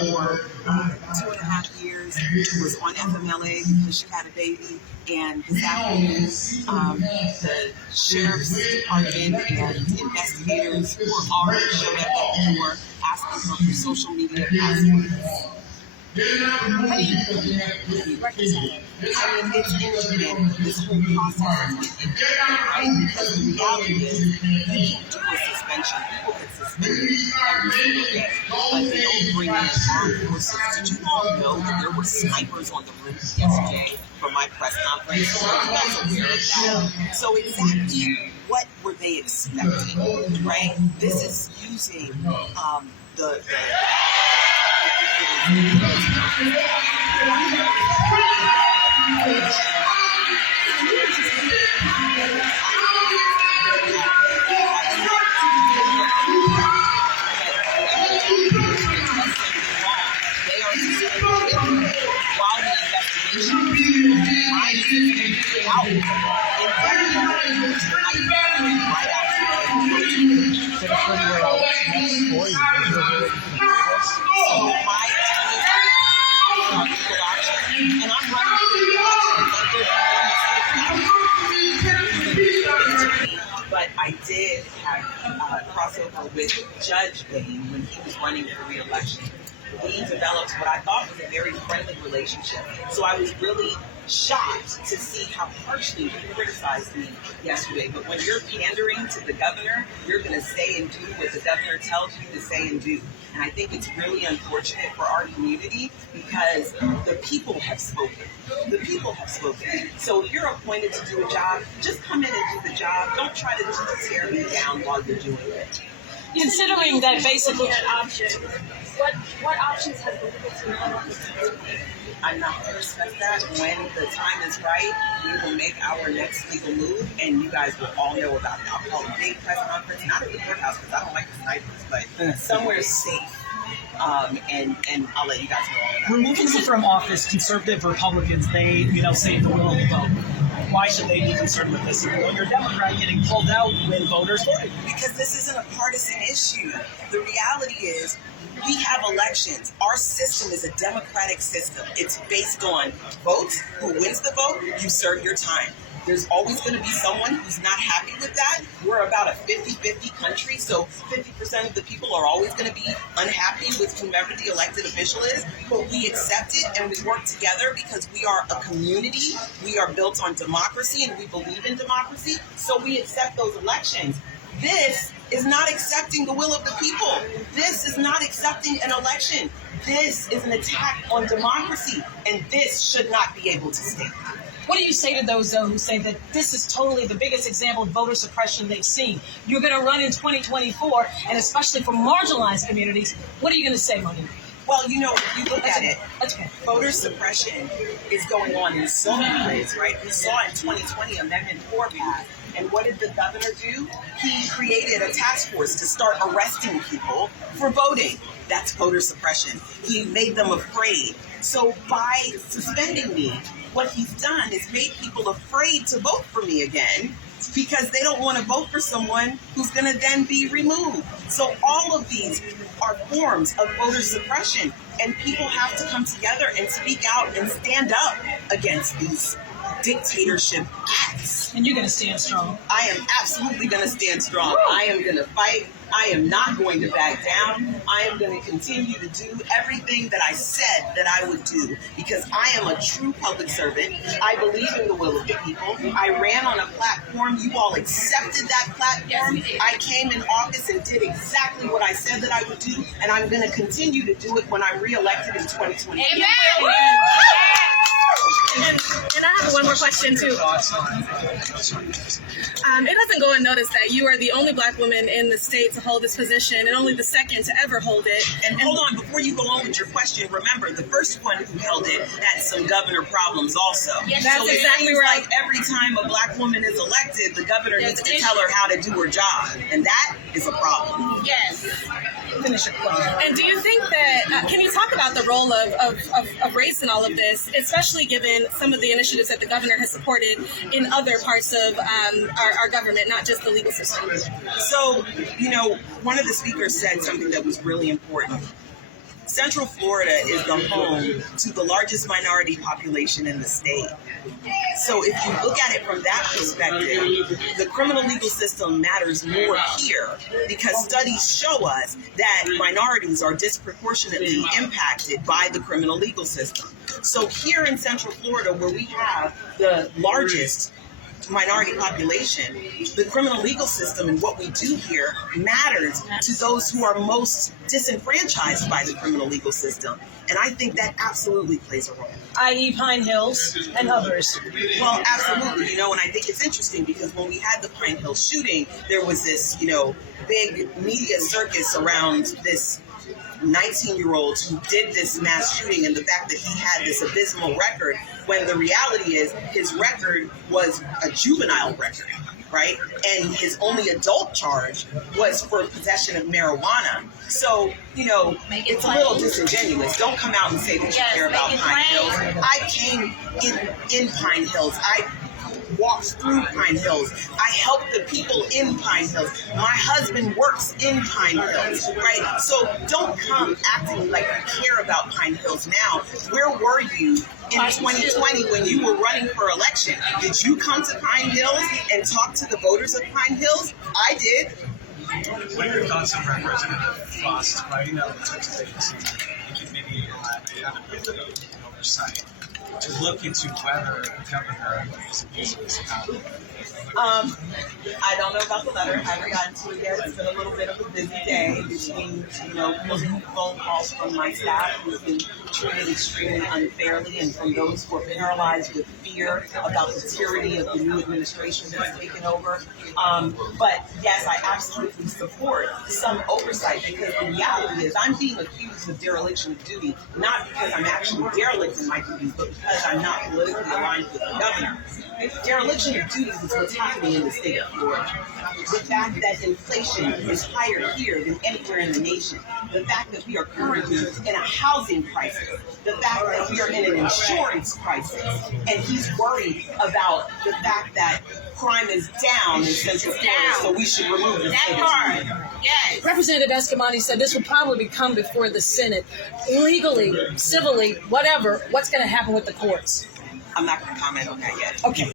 For 2.5 years, was on FMLA because she had a baby, and this afternoon, the sheriff's department and investigators were already showing up at the door asking her for social media passwords. How do you reconcile it? I mean, it's inhuman. This whole process is inhuman, right? Because the reality is, you can do a suspension. People get suspended every single day, but they don't bring in armed forces. Did you all know that there were snipers on the roof yesterday for my press conference? Are you guys aware of that? So exactly what were they expecting, right? This is using the But I did have crossover with Judge Bain when he was running for re-election. We developed what I thought was a very friendly relationship. So I was really shocked to see how harshly he criticized me yesterday. But when you're pandering to the governor, you're going to say and do what the governor tells you to say and do. And I think it's really unfortunate for our community because the people have spoken. The people have spoken. So if you're appointed to do a job, just come in and do the job. Don't try to just tear me down while you're doing it. Considering that basically what options have been given to you? I'm not going to discuss that. When the time is right, we will make our next legal move, and you guys will all know about it. I'll call a big press conference, not at the courthouse because I don't like the snipers, but somewhere safe. And I'll let you guys know all about it. Removing them from office, conservative Republicans, they, say the will of the vote. Why should they be concerned with this? When you're a Democrat getting pulled out when voters voted. Because this isn't a partisan issue. The reality is we have elections. Our system is a democratic system. It's based on votes. Who wins the vote, you serve your time. There's always going to be someone who's not happy with that. We're about a 50-50 country, so 50% of the people are always going to be unhappy with whomever the elected official is, but we accept it and we work together because we are a community. We are built on democracy and we believe in democracy, so we accept those elections. This is not accepting the will of the people. This is not accepting an election. This is an attack on democracy, and this should not be able to stand. what do you say to those, though, who say that this is totally the biggest example of voter suppression they've seen? You're going to run in 2024, and especially for marginalized communities. What are you going to say, Monique? Well, if you look at it, voter suppression is going on in so many ways, right? We saw in 2020 Amendment 4 passed. And what did the governor do? He created a task force to start arresting people for voting. That's voter suppression. He made them afraid. So by suspending me, what he's done is made people afraid to vote for me again because they don't want to vote for someone who's going to then be removed. So all of these are forms of voter suppression, and people have to come together and speak out and stand up against these dictatorship acts. And you're going to stand strong. I am absolutely going to stand strong. I am going to fight. I am not going to back down. I am going to continue to do everything that I said that I would do because I am a true public servant. I believe in the will of the people. I ran on a platform. You all accepted that platform. Yes, I came in office and did exactly what I said that I would do, and I'm going to continue to do it when I'm reelected in 2020. Amen. And I have one more question too. It doesn't go unnoticed that you are the only Black woman in the state to hold this position and only the second to ever hold it. And hold on, before you go on with your question, remember the first one who held it had some governor problems also. Yes, that's exactly right. Like every time a Black woman is elected, the governor needs to tell her how to do her job, and that is a problem. Yes. Finish your question. And do you think that, can you talk about the role of race in all of this, especially given some of the initiatives that the governor has supported in other parts of our government, not just the legal system. So, one of the speakers said something that was really important. Central Florida is the home to the largest minority population in the state. So if you look at it from that perspective, the criminal legal system matters more here because studies show us that minorities are disproportionately impacted by the criminal legal system. So here in Central Florida, where we have the largest minority population, the criminal legal system and what we do here matters to those who are most disenfranchised by the criminal legal system. And I think that absolutely plays a role. I.e. Pine Hills and others. Well, absolutely. And I think it's interesting because when we had the Pine Hills shooting, there was this, big media circus around this 19-year-old who did this mass shooting and the fact that he had this abysmal record, when the reality is his record was a juvenile record, right? And his only adult charge was for possession of marijuana. So, it's a little disingenuous. Don't come out and say that you care about Pine Hills. I came in Pine Hills. I walked through Pine Hills. I helped the people in Pine Hills. My husband works in Pine Hills, right? So don't come acting like you care about Pine Hills now. Where were you in 2020 when you were running for election? Did you come to Pine Hills and talk to the voters of Pine Hills? I did. What are your thoughts on Representative Frost writing out the Texas agency maybe have a bit of an oversight to look into whether the governor is abusing his power? I don't know about the letter. I haven't gotten to it yet. It's been a little bit of a busy day between, phone calls from my staff who've been treated extremely unfairly and from those who are paralyzed with fear about the tyranny of the new administration that's taken over. But yes, I absolutely support some oversight because the reality is I'm being accused of dereliction of duty, not because I'm actually derelict in my duties, but because I'm not politically aligned with the governor. Dereliction of duties is what's happening in the state of Florida. The fact that inflation is higher here than anywhere in the nation. The fact that we are currently in a housing crisis. The fact that we are in an insurance crisis. And he's worried about the fact that crime is down in Central Florida, so we should remove the state of Yes. Representative Escamani said this will probably come before the Senate. Legally, civilly, whatever, what's going to happen with the courts? I'm not going to comment on that yet. Okay.